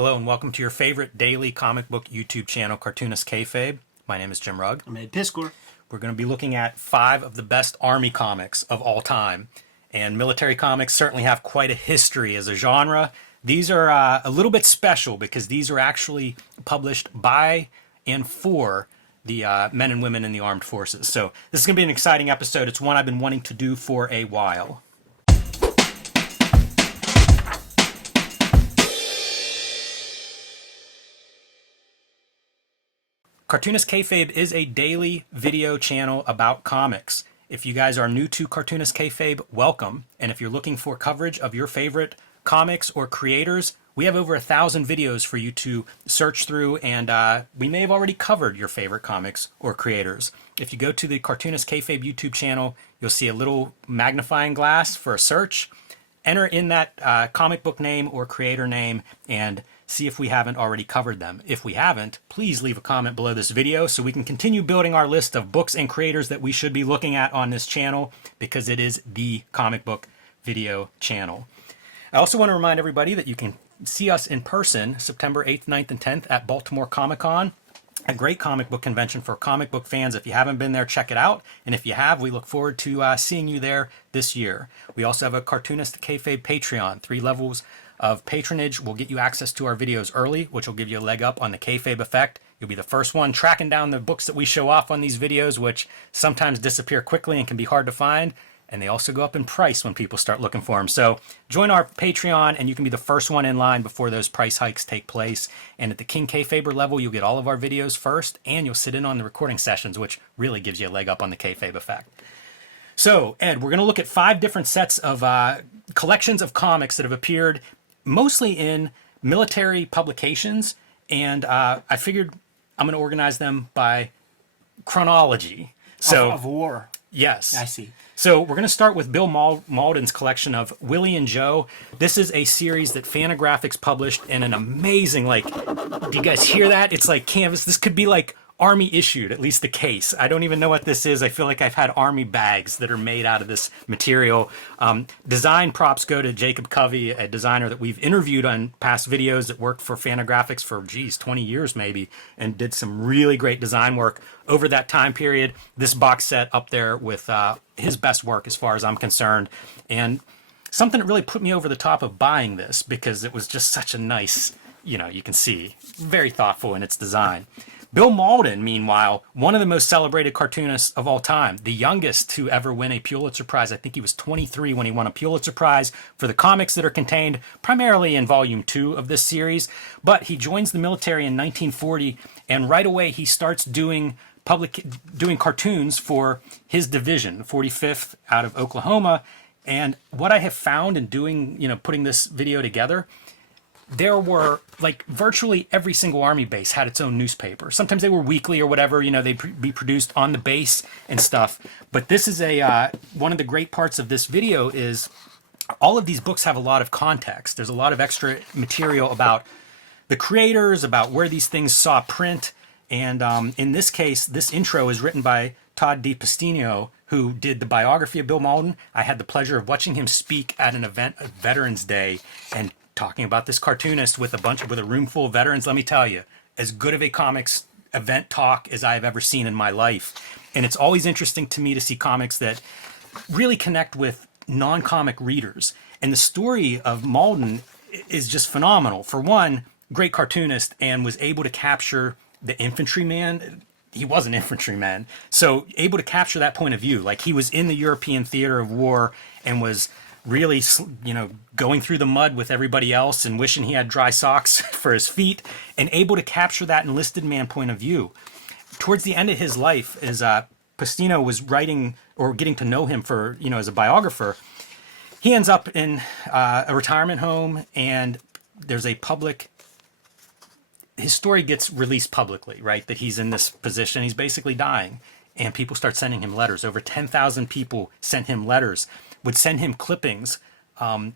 Hello and welcome to your favorite daily comic book YouTube channel, Cartoonist Kayfabe. My name is Jim Rugg. I'm Ed Piskor. We're going to be looking at 5 of the best Army comics of all time. And military comics certainly have quite a history as a genre. These are a little bit special because these are actually published by and for the men and women in the armed forces. So this is going to be an exciting episode. It's one I've been wanting to do for a while. Cartoonist Kayfabe is a daily video channel about comics. If you guys are new to Cartoonist Kayfabe, welcome. And if you're looking for coverage of your favorite comics or creators, we have over 1,000 videos for you to search through, and we may have already covered your favorite comics or creators. If you go to the Cartoonist Kayfabe YouTube channel, you'll see a little magnifying glass for a search. Enter in that comic book name or creator name and see if we haven't already covered them. If we haven't, please leave a comment below this video so we can continue building our list of books and creators that we should be looking at on this channel, because it is the comic book video channel. I also want to remind everybody that you can see us in person September 8th, 9th, and 10th at Baltimore Comic-Con, a great comic book convention for comic book fans. If you haven't been there, check it out. And if you have, we look forward to seeing you there this year. We also have a Cartoonist Kayfabe Patreon. 3 levels of patronage will get you access to our videos early, which will give you a leg up on the Kayfabe effect. You'll be the first one tracking down the books that we show off on these videos, which sometimes disappear quickly and can be hard to find. And they also go up in price when people start looking for them. So join our Patreon and you can be the first one in line before those price hikes take place. And at the King Kayfaber level, you'll get all of our videos first, and you'll sit in on the recording sessions, which really gives you a leg up on the Kayfabe effect. So, Ed, we're going to look at 5 different sets of collections of comics that have appeared mostly in military publications. And I figured I'm going to organize them by chronology. So Of war. Yes. I see. So we're going to start with Bill Mauldin's collection of Willie and Joe. This is a series that Fantagraphics published in an amazing, do you guys hear that? It's like canvas. This could be like Army issued, at least the case. I don't even know what this is. I feel like I've had Army bags that are made out of this material. Design props go to Jacob Covey, a designer that we've interviewed on past videos that worked for Fantagraphics for, 20 years maybe, and did some really great design work over that time period. This box set up there with his best work as far as I'm concerned. And something that really put me over the top of buying this, because it was just such a nice, you can see, very thoughtful in its design. Bill Mauldin, meanwhile, one of the most celebrated cartoonists of all time, the youngest to ever win a Pulitzer Prize. I think he was 23 when he won a Pulitzer Prize for the comics that are contained primarily in Volume 2 of this series. But he joins the military in 1940, and right away he starts doing cartoons for his division, 45th out of Oklahoma. And what I have found in doing, putting this video together, there were, virtually every single Army base had its own newspaper. Sometimes they were weekly or whatever, they'd be produced on the base and stuff. But this is one of the great parts of this video is all of these books have a lot of context. There's a lot of extra material about the creators, about where these things saw print. And in this case, this intro is written by Todd DiPastinio, who did the biography of Bill Mauldin. I had the pleasure of watching him speak at an event at Veterans Day and talking about this cartoonist with a room full of veterans. Let me tell you, as good of a comics event talk as I've ever seen in my life. And it's always interesting to me to see comics that really connect with non-comic readers. And the story of Mauldin is just phenomenal. For one, great cartoonist, and was able to capture the infantryman. He was an infantryman, so able to capture that point of view. Like, he was in the European theater of war and was really, going through the mud with everybody else and wishing he had dry socks for his feet, and able to capture that enlisted man point of view. Towards the end of his life, as Pastino was writing or getting to know him for, as a biographer, he ends up in a retirement home, and there's his story gets released publicly, right? That he's in this position, he's basically dying, and people start sending him letters. Over 10,000 people sent him letters, would send him clippings,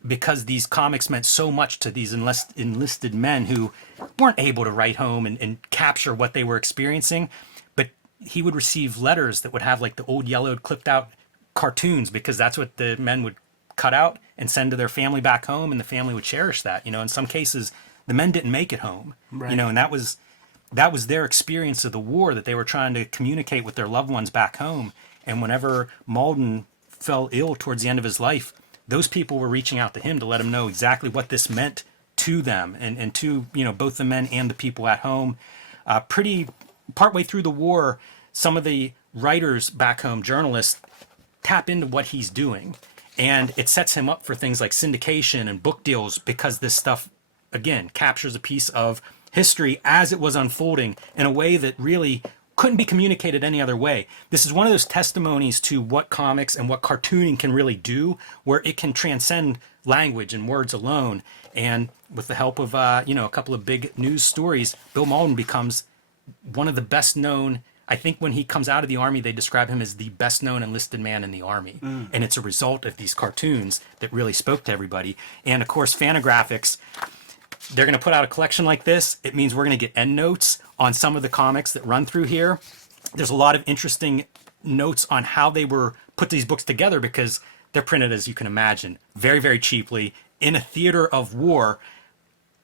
because these comics meant so much to these enlisted men who weren't able to write home and capture what they were experiencing. But he would receive letters that would have the old yellowed clipped out cartoons, because that's what the men would cut out and send to their family back home, and the family would cherish that. In some cases, the men didn't make it home. Right. You know, and that was their experience of the war that they were trying to communicate with their loved ones back home. And whenever Mauldin fell ill towards the end of his life, those people were reaching out to him to let him know exactly what this meant to them and to, you know, both the men and the people at home. Pretty partway through the war, some of the writers back home, journalists, tap into what he's doing. And it sets him up for things like syndication and book deals because this stuff, again, captures a piece of history as it was unfolding in a way that really couldn't be communicated any other way. This is one of those testimonies to what comics and what cartooning can really do, where it can transcend language and words alone. And with the help of, you know, a couple of big news stories, Bill Mauldin becomes one of the best known. I think when he comes out of the Army, they describe him as the best known enlisted man in the Army. And it's a result of these cartoons that really spoke to everybody. And of course, Fantagraphics, they're going to put out a collection like this. It means we're going to get end notes on some of the comics that run through here. There's a lot of interesting notes on how they were put these books together because they're printed, as you can imagine, very, very cheaply in a theater of war.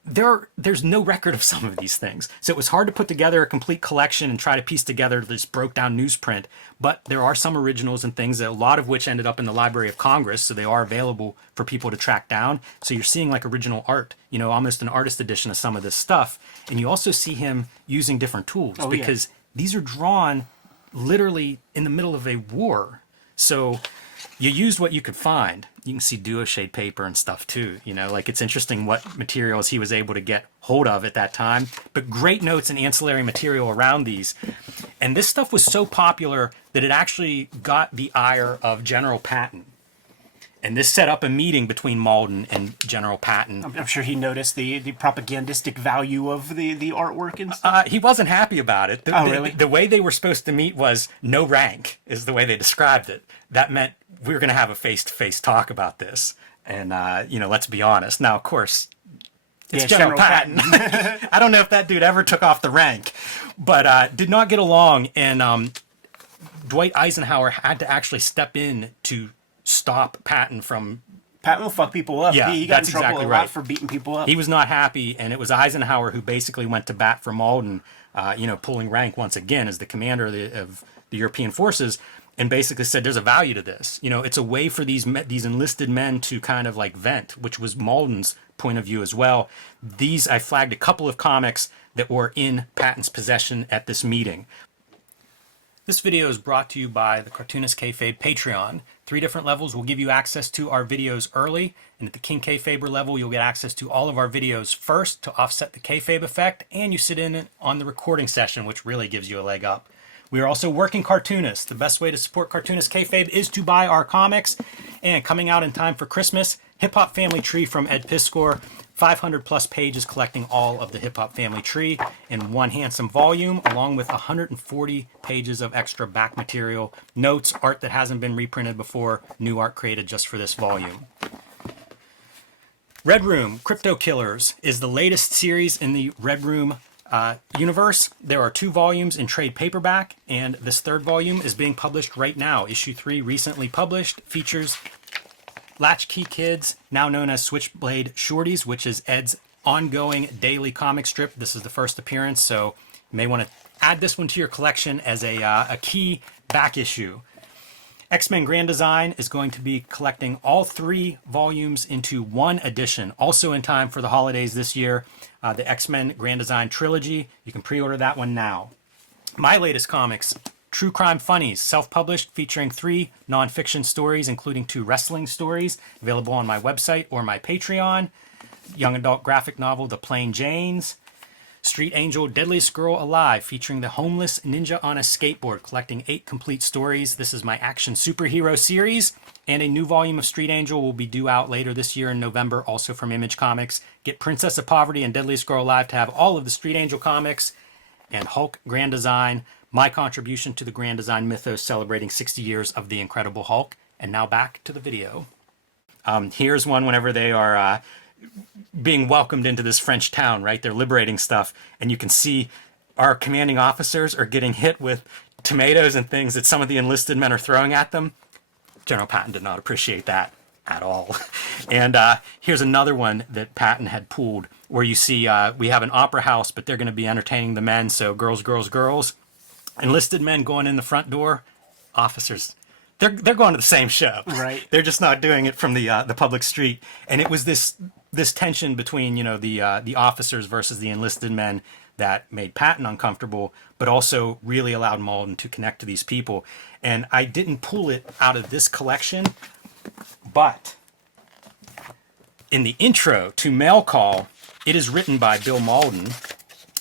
There's no record of some of these things. So it was hard to put together a complete collection and try to piece together this broke down newsprint. But there are some originals and things, a lot of which ended up in the Library of Congress. So they are available for people to track down. So you're seeing like original art, you know, almost an artist edition of some of this stuff. And you also see him using different tools because these are drawn literally in the middle of a war. So you used what you could find. You can see duo shade paper and stuff too. You know, like it's interesting what materials he was able to get hold of at that time. But great notes and ancillary material around these. And this stuff was so popular that it actually got the ire of General Patton. And this set up a meeting between Mauldin and General Patton. I'm sure he noticed the propagandistic value of the artwork and stuff. He wasn't happy about it. Really? The way they were supposed to meet was no rank, is the way they described it. That meant we were going to have a face-to-face talk about this. And, you know, let's be honest. Now, of course, it's General Patton. I don't know if that dude ever took off the rank, but did not get along. And Dwight Eisenhower had to actually step in to stop Patton from... Patton will fuck people up. Yeah, he got in trouble exactly a right. lot for beating people up. He was not happy, and it was Eisenhower who basically went to bat for Mauldin, you know, pulling rank once again as the commander of the European forces, and basically said there's a value to this. You know, it's a way for these enlisted men to kind of like vent, which was Mauldin's point of view as well. These, I flagged a couple of comics that were in Patton's possession at this meeting. This video is brought to you by the Cartoonist Kayfabe Patreon. 3 different levels will give you access to our videos early, and at the King Kayfaber level, you'll get access to all of our videos first to offset the Kayfabe effect, and you sit in on the recording session, which really gives you a leg up. We are also working Cartoonist. The best way to support Cartoonist Kayfabe is to buy our comics, and coming out in time for Christmas, Hip Hop Family Tree from Ed Piskor. 500 plus pages collecting all of the Hip Hop Family Tree in one handsome volume, along with 140 pages of extra back material, notes, art that hasn't been reprinted before, new art created just for this volume. Red Room, Crypto Killers, is the latest series in the Red Room universe. There are 2 volumes in trade paperback, and this 3rd volume is being published right now. Issue 3, recently published, features Latchkey Kids, now known as Switchblade Shorties, which is Ed's ongoing daily comic strip. This is the first appearance, so you may want to add this one to your collection as a key back issue. X-Men Grand Design is going to be collecting all 3 volumes into one edition, also in time for the holidays this year. The X-Men Grand Design Trilogy, you can pre-order that one now. My latest comics, True Crime Funnies, self-published, featuring 3 non-fiction stories, including 2 wrestling stories, available on my website or my Patreon. Young adult graphic novel, The Plain Janes. Street Angel, Deadliest Girl Alive, featuring the homeless ninja on a skateboard, collecting 8 complete stories. This is my action superhero series. And a new volume of Street Angel will be due out later this year in November, also from Image Comics. Get Princess of Poverty and Deadliest Girl Alive to have all of the Street Angel comics. And Hulk Grand Design, my contribution to the Grand Design mythos, celebrating 60 years of the Incredible Hulk. And now back to the video. Here's one whenever they are being welcomed into this French town, right? They're liberating stuff. And you can see our commanding officers are getting hit with tomatoes and things that some of the enlisted men are throwing at them. General Patton did not appreciate that at all. And here's another one that Patton had pulled where you see we have an opera house, but they're going to be entertaining the men. So girls, girls, girls. Enlisted men going in the front door. Officers, they're going to the same show. Right. They're just not doing it from the public street. And it was this tension between the officers versus the enlisted men that made Patton uncomfortable, but also really allowed Mauldin to connect to these people. And I didn't pull it out of this collection, but in the intro to Mail Call, it is written by Bill Mauldin,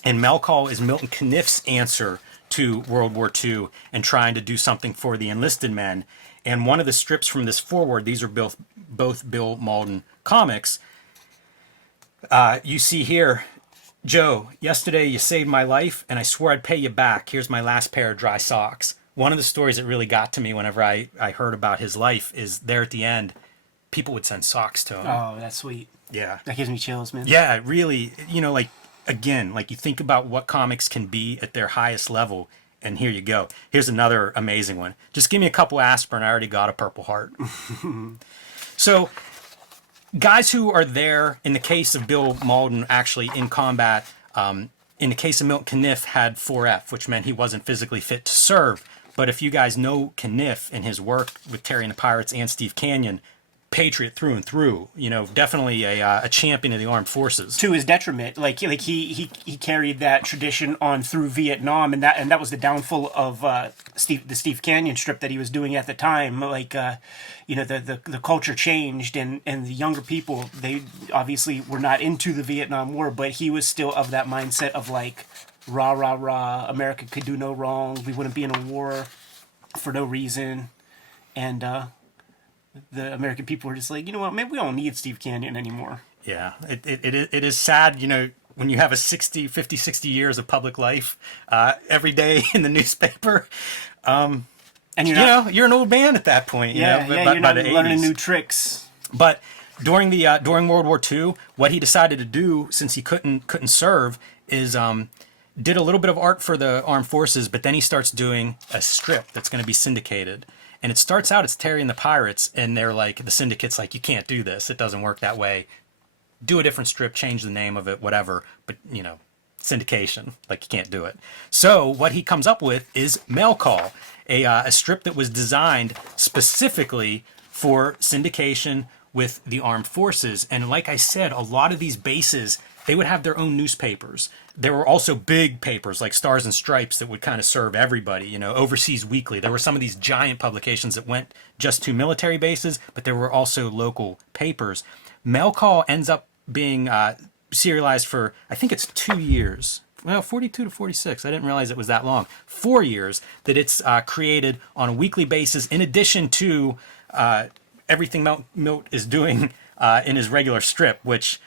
and Mail Call is Milton Caniff's answer to World War II and trying to do something for the enlisted men. And one of the strips from this forward, these are both Bill Mauldin comics. You see here, Joe, yesterday you saved my life and I swore I'd pay you back. Here's my last pair of dry socks. One of the stories that really got to me whenever I heard about his life is there at the end, people would send socks to him. Oh, that's sweet. Yeah. That gives me chills, man. Yeah, really, again, you think about what comics can be at their highest level, and here you go. Here's another amazing one. Just give me a couple aspirin, I already got a Purple Heart. So, guys who are there, in the case of Bill Mauldin actually in combat, in the case of Milton Caniff, had 4F, which meant he wasn't physically fit to serve. But if you guys know Caniff and his work with Terry and the Pirates and Steve Canyon, patriot through and through, definitely a champion of the armed forces. To his detriment, he carried that tradition on through Vietnam, and that was the downfall of the Steve Canyon strip that he was doing at the time. The culture changed, and the younger people, they obviously were not into the Vietnam War, but he was still of that mindset of rah rah rah, America could do no wrong, we wouldn't be in a war for no reason, and the American people were just like, you know what, maybe we don't need Steve Canyon anymore. Yeah, it is sad, when you have 60 years of public life, every day in the newspaper, and you're an old man at that point. You're not learning new tricks. But during World War II, what he decided to do, since he couldn't serve, is did a little bit of art for the armed forces, but then he starts doing a strip that's going to be syndicated. And it starts out, it's Terry and the Pirates, and they're like, the syndicate's like, you can't do this. It doesn't work that way. Do a different strip, change the name of it, whatever. But, syndication, you can't do it. So what he comes up with is Mail Call, a strip that was designed specifically for syndication with the armed forces. And like I said, a lot of these bases, they would have their own newspapers. There were also big papers like Stars and Stripes that would kind of serve everybody, Overseas Weekly. There were some of these giant publications that went just to military bases, but there were also local papers. Mail Call ends up being serialized for, I think it's 2 years. Well, 42 to 46. I didn't realize it was that long. 4 years that it's created on a weekly basis, in addition to everything Milt is doing in his regular strip, which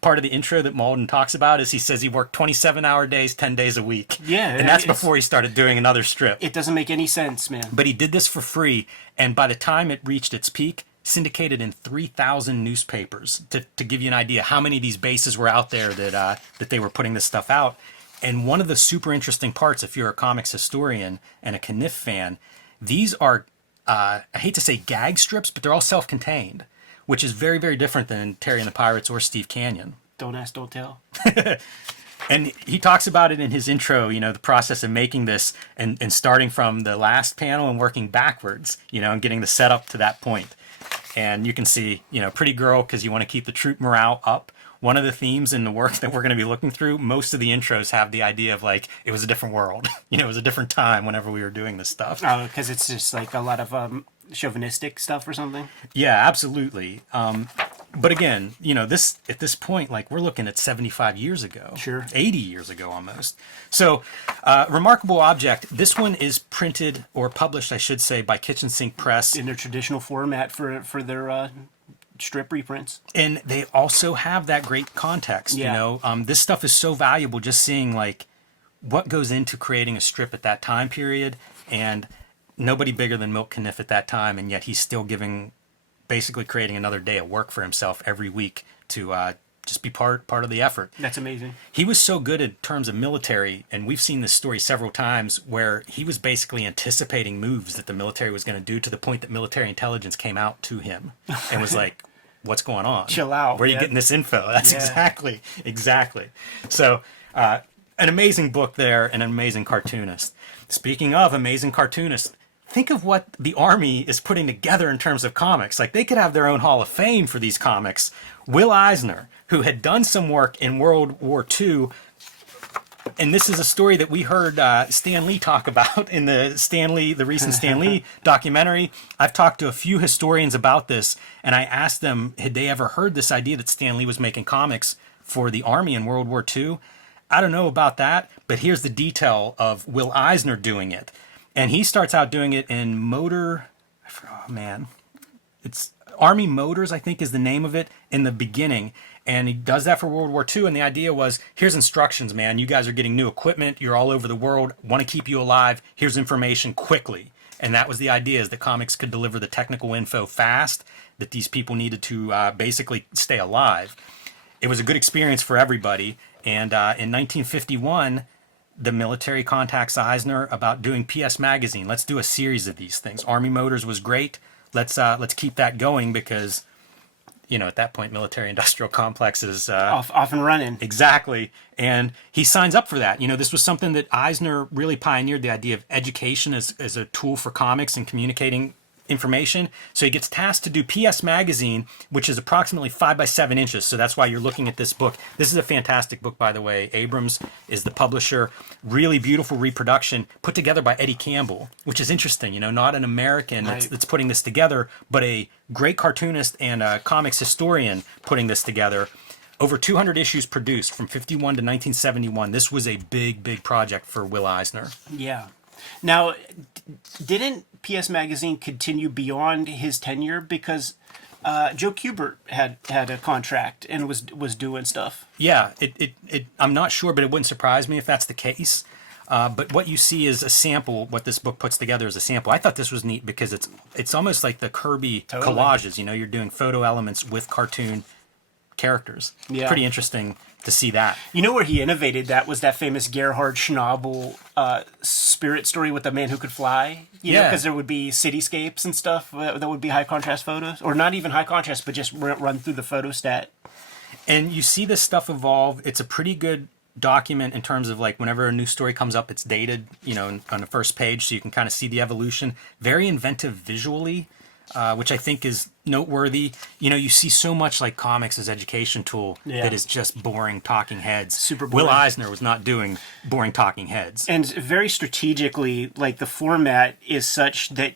part of the intro that Mauldin talks about is he says he worked 27-hour days, 10 days a week. Yeah. And that's before he started doing another strip. It doesn't make any sense, man. But he did this for free, and by the time it reached its peak, syndicated in 3,000 newspapers, to give you an idea how many of these bases were out there that they were putting this stuff out. And one of the super interesting parts, if you're a comics historian and a Caniff fan, these are, I hate to say gag strips, but they're all self-contained, which is very, very different than Terry and the Pirates or Steve Canyon. Don't ask, don't tell. And he talks about it in his intro, the process of making this and starting from the last panel and working backwards, and getting the setup to that point. And you can see, pretty girl, because you want to keep the troop morale up. One of the themes in the work that we're going to be looking through, most of the intros have the idea of it was a different world. It was a different time whenever we were doing this stuff. Oh, because it's just a lot of chauvinistic stuff or something? Yeah, absolutely. But again, this at this point, we're looking at 75 years ago. Sure. 80 years ago almost. So, remarkable object. This one is printed, or published, I should say, by Kitchen Sink Press. In their traditional format for their strip reprints. And they also have that great context, This stuff is so valuable, just seeing, what goes into creating a strip at that time period. And nobody bigger than Milt Caniff at that time, and yet he's still basically creating another day of work for himself every week to just be part of the effort. That's amazing. He was so good in terms of military, and we've seen this story several times, where he was basically anticipating moves that the military was going to do, to the point that military intelligence came out to him and was like, what's going on? Chill out. Where are you getting this info? That's exactly. So, an amazing book there, and an amazing cartoonist. Speaking of amazing cartoonists, think of what the Army is putting together in terms of comics. Like, they could have their own Hall of Fame for these comics. Will Eisner, who had done some work in World War II, and this is a story that we heard Stan Lee talk about in the recent Stan Lee documentary. I've talked to a few historians about this, and I asked them, had they ever heard this idea that Stan Lee was making comics for the Army in World War II? I don't know about that, but here's the detail of Will Eisner doing it. And he starts out doing it in it's Army Motors, I think is the name of it, in the beginning. And he does that for World War II. And the idea was, here's instructions, man. You guys are getting new equipment. You're all over the world. Want to keep you alive. Here's information quickly. And that was the idea, is that comics could deliver the technical info fast, that these people needed to basically stay alive. It was a good experience for everybody. And in 1951, the military contacts Eisner about doing PS Magazine. Let's do a series of these things. Army Motors was great. Let's keep that going, because, at that point, military-industrial complex is off and running. Exactly. And he signs up for that. This was something that Eisner really pioneered, the idea of education as a tool for comics and communicating information. So he gets tasked to do PS Magazine, which is approximately 5 by 7 inches. So that's why you're looking at this book. This is a fantastic book, by the way. Abrams is the publisher. Really beautiful reproduction put together by Eddie Campbell, which is interesting. Not an American that's putting this together, but a great cartoonist and a comics historian putting this together. Over 200 issues produced from 51 to 1971. This was a big project for Will Eisner. Yeah. Now, didn't PS Magazine continue beyond his tenure, because Joe Kubert had a contract and was doing stuff? Yeah, I'm not sure, but it wouldn't surprise me if that's the case. But what you see is a sample. What this book puts together is a sample. I thought this was neat because it's almost like the Kirby collages. You're doing photo elements with cartoon characters. Yeah. Pretty interesting to see that. Where he innovated that was that famous Gerhard Schnabel spirit story with the man who could fly. Because there would be cityscapes and stuff that would be high contrast photos, or not even high contrast, but just run through the photostat. And you see this stuff evolve. It's a pretty good document in terms of, like, whenever a new story comes up, it's dated, on the first page, so you can kind of see the evolution. Very inventive visually, which I think is noteworthy. You see so much like comics as education tool that is just boring talking heads. Super boring. Will Eisner was not doing boring talking heads. And very strategically, like, the format is such that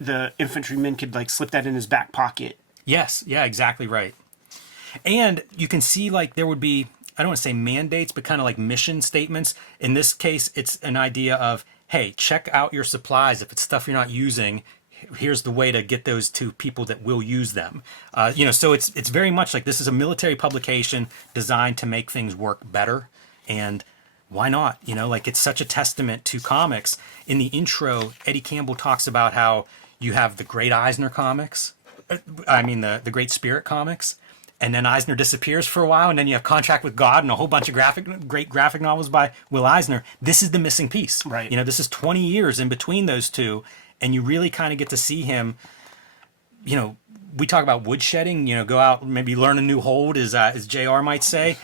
the infantryman could, like, slip that in his back pocket. Yes, yeah, exactly right. And you can see, like, there would be, I don't want to say mandates, but kind of like mission statements. In this case, it's an idea of, hey, check out your supplies. If it's stuff you're not using, here's the way to get those to people that will use them. So it's very much like this is a military publication designed to make things work better. And why not? It's such a testament to comics. In the intro, Eddie Campbell talks about how you have the Great Eisner comics. The Great Spirit comics. And then Eisner disappears for a while, and then you have Contract with God and a whole bunch of great graphic novels by Will Eisner. This is the missing piece. Right. This is 20 years in between those two. And you really kind of get to see him, we talk about woodshedding, go out, maybe learn a new hold, as JR might say.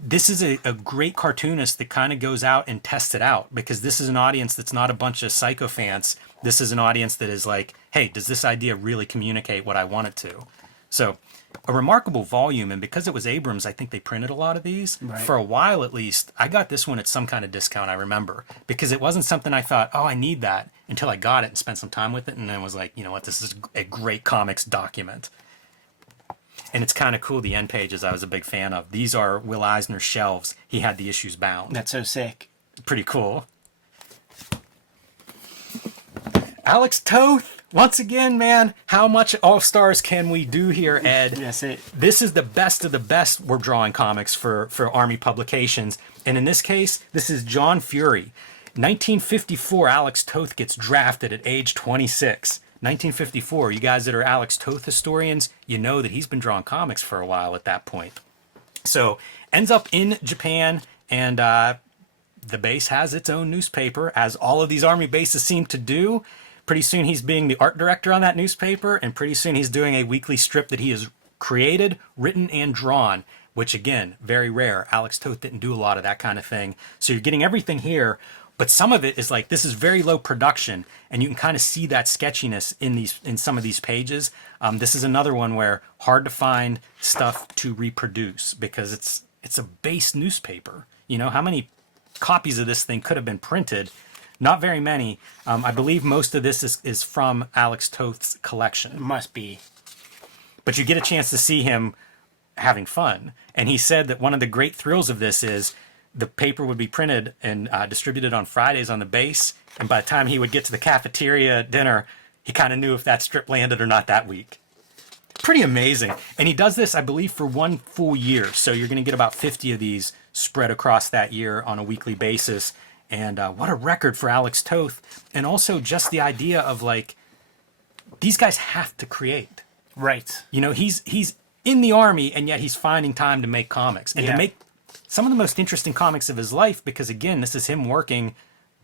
This is a great cartoonist that kind of goes out and tests it out, because this is an audience that's not a bunch of sycophants. This is an audience that is like, hey, does this idea really communicate what I want it to? So a remarkable volume, and because it was Abrams, I think they printed a lot of these. Right. For a while at least. I got this one at some kind of discount, I remember, because it wasn't something I thought, oh, I need that, until I got it and spent some time with it, and then was like, you know what, this is a great comics document. And it's kind of cool, the end pages I was a big fan of. These are Will Eisner's shelves. He had the issues bound. That's so sick. Pretty cool. Alex Toth. Once again, man, how much All-Stars can we do here, Ed? That's it. This is the best of the best we're drawing comics for Army publications. And in this case, this is John Fury. 1954, Alex Toth gets drafted at age 26. 1954, you guys that are Alex Toth historians, you know that he's been drawing comics for a while at that point. So, ends up in Japan, and the base has its own newspaper, as all of these Army bases seem to do. Pretty soon he's being the art director on that newspaper, and pretty soon he's doing a weekly strip that he is created, written, and drawn, which again, very rare. Alex Toth didn't do a lot of that kind of thing. So you're getting everything here, but some of it is like, this is very low production, and you can kind of see that sketchiness in some of these pages. This is another one where hard to find stuff to reproduce because it's a base newspaper. You know, how many copies of this thing could have been printed? Not very many. I believe most of this is from Alex Toth's collection. It must be. But you get a chance to see him having fun. And he said that one of the great thrills of this is the paper would be printed and distributed on Fridays on the base. And by the time he would get to the cafeteria dinner, he kind of knew if that strip landed or not that week. Pretty amazing. And he does this, I believe, for 1 full year. So you're going to get about 50 of these spread across that year on a weekly basis. And what a record for Alex Toth. And also just the idea of like, these guys have to create. Right. You know, he's in the army and yet he's finding time to make comics and to make some of the most interesting comics of his life, because again, this is him working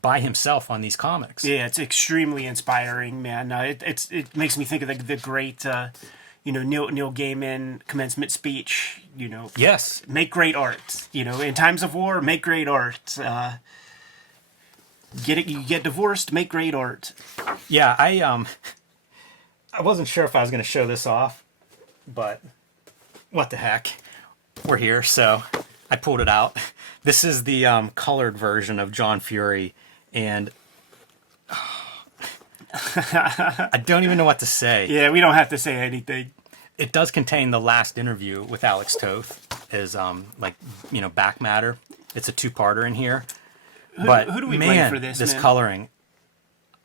by himself on these comics. Yeah, it's extremely inspiring, man. It makes me think of the great, Neil Gaiman commencement speech. You know, yes, make great art. You know, in times of war, make great art. You get divorced, make great art. Yeah, I wasn't sure if I was going to show this off, but what the heck, we're here, so I pulled it out. This is the colored version of John Fury, and I don't even know what to say. Yeah, we don't have to say anything. It does contain the last interview with Alex Toth, as back matter. It's a 2-parter in here. Who do we blame for this? This man? Coloring.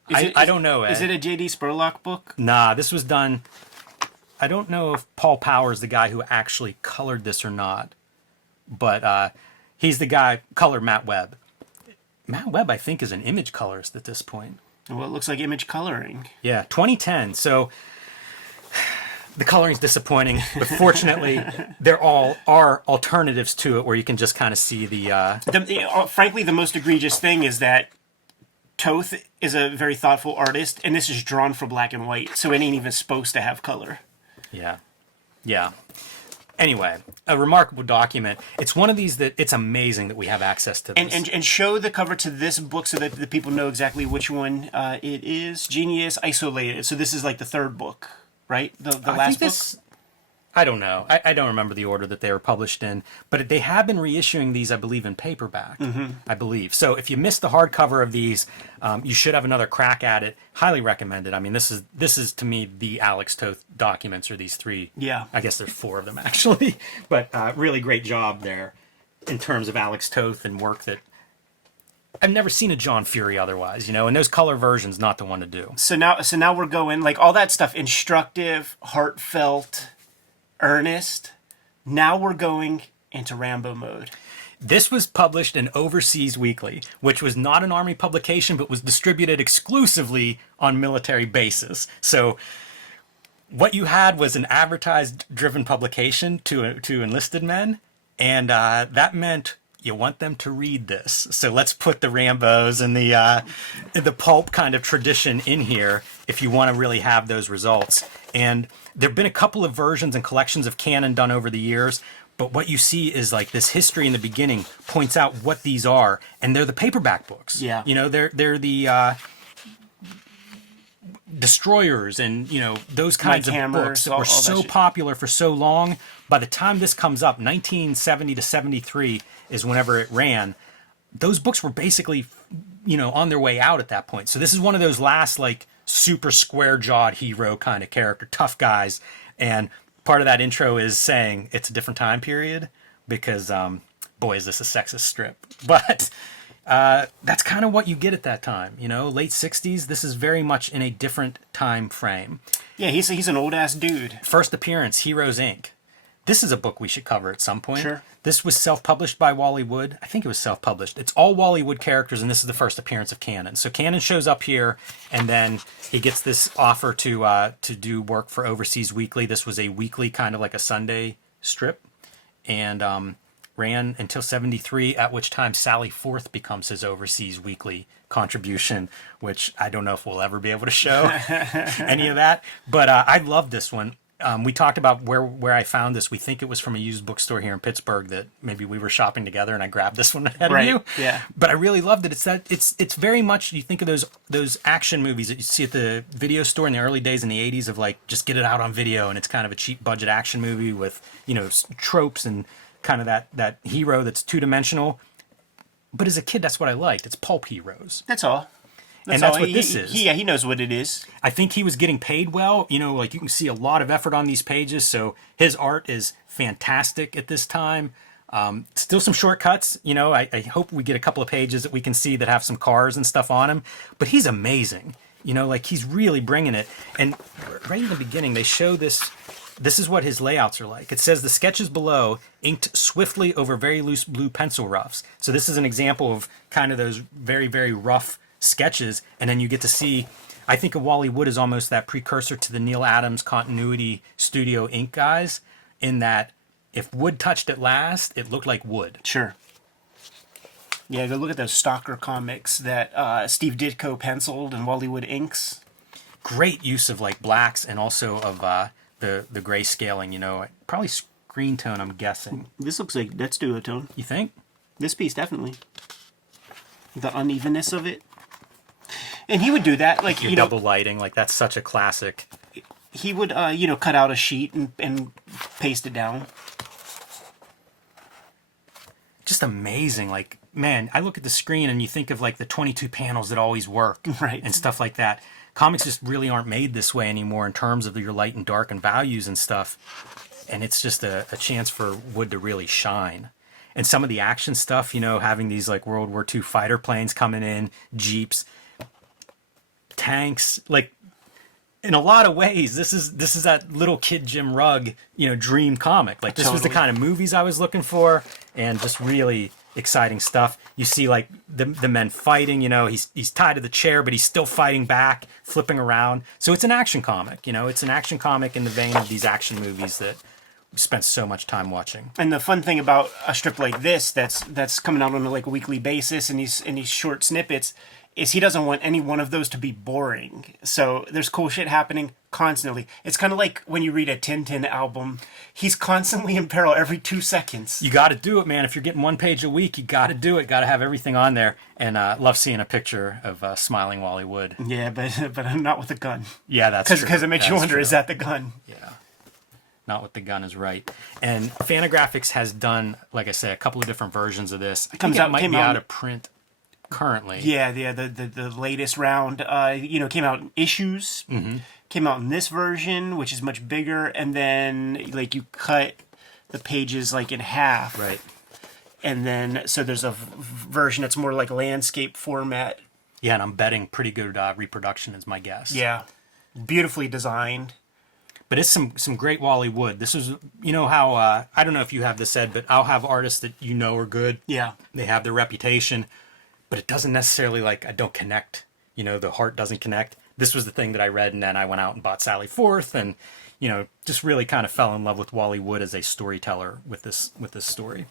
I don't know. Is it a J.D. Spurlock book? Nah, this was done. I don't know if Paul Power is the guy who actually colored this or not, but he's the guy colored Matt Webb. Matt Webb, I think, is an image colorist at this point. Well, it looks like image coloring. Yeah, 2010. So the coloring's disappointing, but fortunately, there are alternatives to it where you can just kind of see Frankly, the most egregious thing is that Toth is a very thoughtful artist, and this is drawn for black and white, so it ain't even supposed to have color. Yeah. Anyway, a remarkable document. It's one of these that it's amazing that we have access to this. And show the cover to this book so that the people know exactly which one it is. Genius Isolated. So this is like the 3rd book, right? The last book? I don't know. I don't remember the order that they were published in, but they have been reissuing these, I believe, in paperback. Mm-hmm. I believe. So if you missed the hardcover of these, you should have another crack at it. Highly recommended. I mean, this is to me the Alex Toth documents, or these 3. Yeah. I guess there's 4 of them actually, but really great job there in terms of Alex Toth and work that I've never seen a John Fury otherwise, and those color versions, not the one to do. So now we're going like all that stuff, instructive, heartfelt, earnest. Now we're going into Rambo mode. This was published in Overseas Weekly, which was not an army publication, but was distributed exclusively on military bases. So what you had was an advertised-driven publication to enlisted men, and that meant you want them to read this. So let's put the Rambos and the pulp kind of tradition in here if you want to really have those results. And there have been a couple of versions and collections of canon done over the years, but what you see is like this history in the beginning points out what these are, and they're the paperback books. Yeah. They're the destroyers and those kinds of books that were so popular for so long. By the time this comes up, 1970 to 73 is whenever it ran. Those books were basically on their way out at that point. So this is one of those last like super square-jawed hero kind of character, tough guys. And part of that intro is saying it's a different time period because, boy, is this a sexist strip. But that's kind of what you get at that time. Late 60s, this is very much in a different time frame. Yeah, he's an old-ass dude. First appearance, Heroes, Inc. This is a book we should cover at some point. Sure. This was self-published by Wally Wood. I think it was self-published. It's all Wally Wood characters, and this is the first appearance of Cannon. So Cannon shows up here, and then he gets this offer to do work for Overseas Weekly. This was a weekly, kind of like a Sunday strip, and ran until 73, at which time Sally Forth becomes his Overseas Weekly contribution, which I don't know if we'll ever be able to show any of that. But I love this one. We talked about where I found this. We think it was from a used bookstore here in Pittsburgh that maybe we were shopping together and I grabbed this one ahead of you. Yeah. But I really loved it. It's very much, you think of those action movies that you see at the video store in the early days in the 80s of like, just get it out on video, and it's kind of a cheap budget action movie with, tropes and kind of that hero that's two-dimensional. But as a kid, that's what I liked. It's pulp heroes. That's all. And that's what this is. Yeah, he knows what it is. I think he was getting paid well. Like you can see a lot of effort on these pages. So his art is fantastic at this time. Still some shortcuts. I hope we get a couple of pages that we can see that have some cars and stuff on him. But he's amazing. Like he's really bringing it. And right in the beginning, they show this. This is what his layouts are like. It says the sketches below inked swiftly over very loose blue pencil roughs. So this is an example of kind of those very, very rough sketches, and then you get to see, I think of Wally Wood as almost that precursor to the Neil Adams continuity studio ink guys, in that if wood touched it last, it looked like wood. Sure. Yeah, go look at those Stalker comics that Steve Ditko penciled and Wally Wood inks. Great use of like blacks and also of the grayscaling, probably screen tone, I'm guessing. This looks like that's duotone. You think? This piece, definitely. The unevenness of it. And he would do that, like, double lighting, like that's such a classic. He would, cut out a sheet and paste it down. Just amazing. Like, man, I look at the screen and you think of like the 22 panels that always work, right, and stuff like that. Comics just really aren't made this way anymore in terms of your light and dark and values and stuff. And it's just a chance for wood to really shine. And some of the action stuff, having these like World War II fighter planes coming in, jeeps, tanks, like in a lot of ways, this is that little kid Jim Rugg, dream comic. Like this was the kind of movies I was looking for, and just really exciting stuff. You see like the men fighting, he's tied to the chair, but he's still fighting back, flipping around. So it's an action comic, it's an action comic in the vein of these action movies that we spent so much time watching. And the fun thing about a strip like this that's coming out on a weekly basis in these short snippets is he doesn't want any one of those to be boring. So there's cool shit happening constantly. It's kind of like when you read a Tintin album. He's constantly in peril every 2 seconds. You got to do it, man. If you're getting one page a week, you got to do it. Got to have everything on there. And love seeing a picture of smiling Wally Wood. Yeah, but not with a gun. Yeah, that's true. Because it makes you wonder, is that the gun? Yeah. Not with the gun is right. And Fantagraphics has done, like I said, a couple of different versions of this. I think it might be out of print currently. Yeah, the latest round, came out in issues. Mm-hmm. Came out in this version, which is much bigger, and then like you cut the pages like in half. Right. And then so there's a version that's more like landscape format. Yeah, and I'm betting pretty good reproduction is my guess. Yeah, beautifully designed. But it's some great Wally Wood. This is, how, I don't know if you have this, Ed, but I'll have artists that are good. Yeah. They have their reputation, but it doesn't necessarily, I don't connect. The heart doesn't connect. This was the thing that I read, and then I went out and bought Sally Forth, and, just really kind of fell in love with Wally Wood as a storyteller with this story.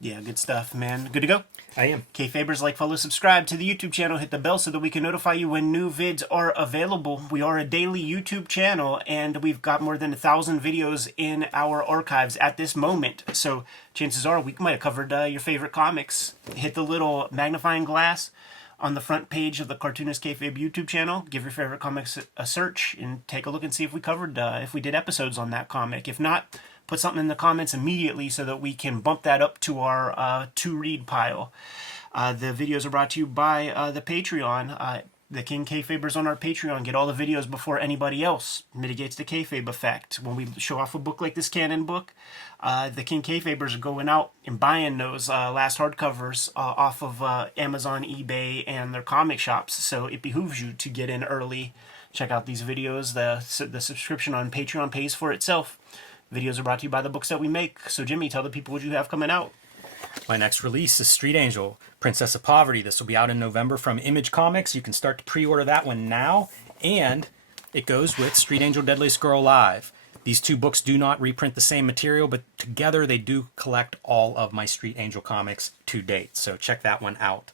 Yeah, good stuff, man. Good to go? I am. Kayfabers, like, follow, subscribe to the YouTube channel. Hit the bell so that we can notify you when new vids are available. We are a daily YouTube channel, and we've got more than 1,000 videos in our archives at this moment. So chances are we might have covered your favorite comics. Hit the little magnifying glass on the front page of the Cartoonist Kayfabe YouTube channel. Give your favorite comics a search and take a look and see if we covered, if we did episodes on that comic. If not, put something in the comments immediately so that we can bump that up to our to-read pile. The videos are brought to you by the Patreon. The King Kayfabers on our Patreon get all the videos before anybody else. Mitigates the kayfabe effect. When we show off a book like this canon book, the King Kayfabers are going out and buying those last hardcovers off of Amazon, eBay, and their comic shops. So it behooves you to get in early. Check out these videos. The subscription on Patreon pays for itself. Videos are brought to you by the books that we make. So, Jimmy, tell the people what you have coming out. My next release is Street Angel, Princess of Poverty. This will be out in November from Image Comics. You can start to pre-order that one now. And it goes with Street Angel, Deadliest Girl Alive. These two books do not reprint the same material, but together they do collect all of my Street Angel comics to date. So check that one out.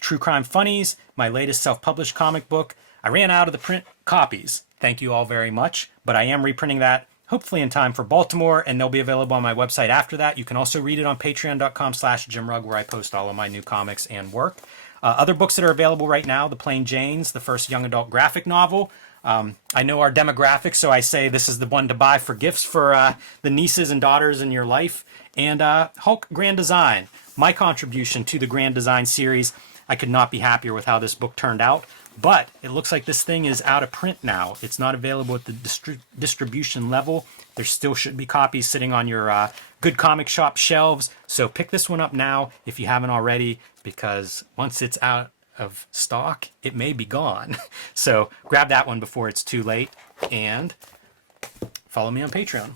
True Crime Funnies, my latest self-published comic book. I ran out of the print copies. Thank you all very much. but I am reprinting that hopefully in time for Baltimore, and they'll be available on my website after that. You can also read it on patreon.com/JimRugg, where I post all of my new comics and work. Other books that are available right now: The Plain Janes, the first young adult graphic novel. I know our demographics, so I say this is the one to buy for gifts for the nieces and daughters in your life. And Hulk Grand Design, my contribution to the Grand Design series. I could not be happier with how this book turned out, but it looks like this thing is out of print now. It's not available at the distribution level. There still should be copies sitting on your good comic shop shelves, so pick this one up now if you haven't already, because once it's out of stock, it may be gone. So grab that one before it's too late, and follow me on Patreon.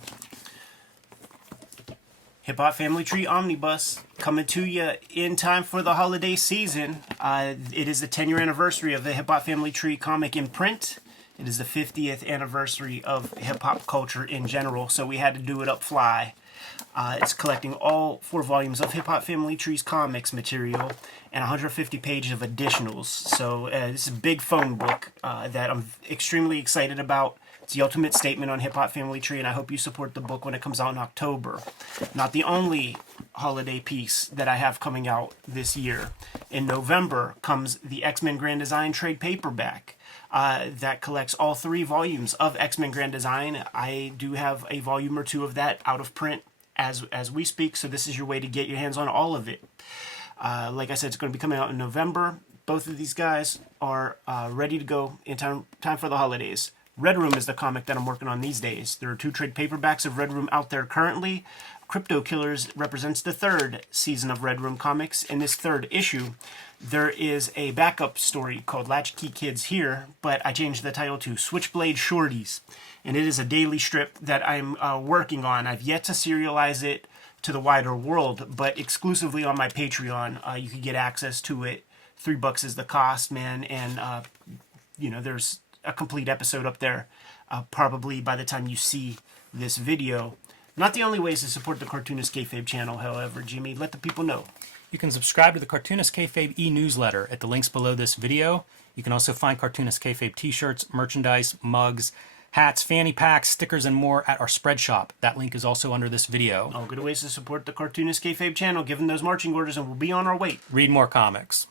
Hip Hop Family Tree Omnibus coming to you in time for the holiday season. It is the 10-year anniversary of the Hip Hop Family Tree comic in print. It is the 50th anniversary of hip hop culture in general, so we had to do it up fly. It's collecting all 4 volumes of Hip Hop Family Tree's comics material and 150 pages of additionals. So this is a big phone book that I'm extremely excited about. It's the ultimate statement on Hip Hop Family Tree, and I hope you support the book when it comes out in October. Not the only holiday piece that I have coming out this year. In November comes the X-Men Grand Design trade paperback that collects all 3 volumes of X-Men Grand Design. I do have a volume or 2 of that out of print as we speak, so this is your way to get your hands on all of it. Like I said, it's going to be coming out in November. Both of these guys are ready to go in time for the holidays. Red Room is the comic that I'm working on these days. There are 2 trade paperbacks of Red Room out there currently. Crypto Killers represents the 3rd season of Red Room comics. In this 3rd issue, there is a backup story called Latchkey Kids here, but I changed the title to Switchblade Shorties. And it is a daily strip that I'm working on. I've yet to serialize it to the wider world, but exclusively on my Patreon, you can get access to it. $3 is the cost, man, and there's a complete episode up there probably by the time you see this video. Not the only ways to support the Cartoonist Kayfabe channel, however, Jimmy. Let the people know. You can subscribe to the Cartoonist Kayfabe e-newsletter at the links below this video. You can also find Cartoonist Kayfabe t-shirts, merchandise, mugs, hats, fanny packs, stickers, and more at our spread shop. That link is also under this video. All good ways to support the Cartoonist Kayfabe channel. Give them those marching orders and we'll be on our way. Read more comics.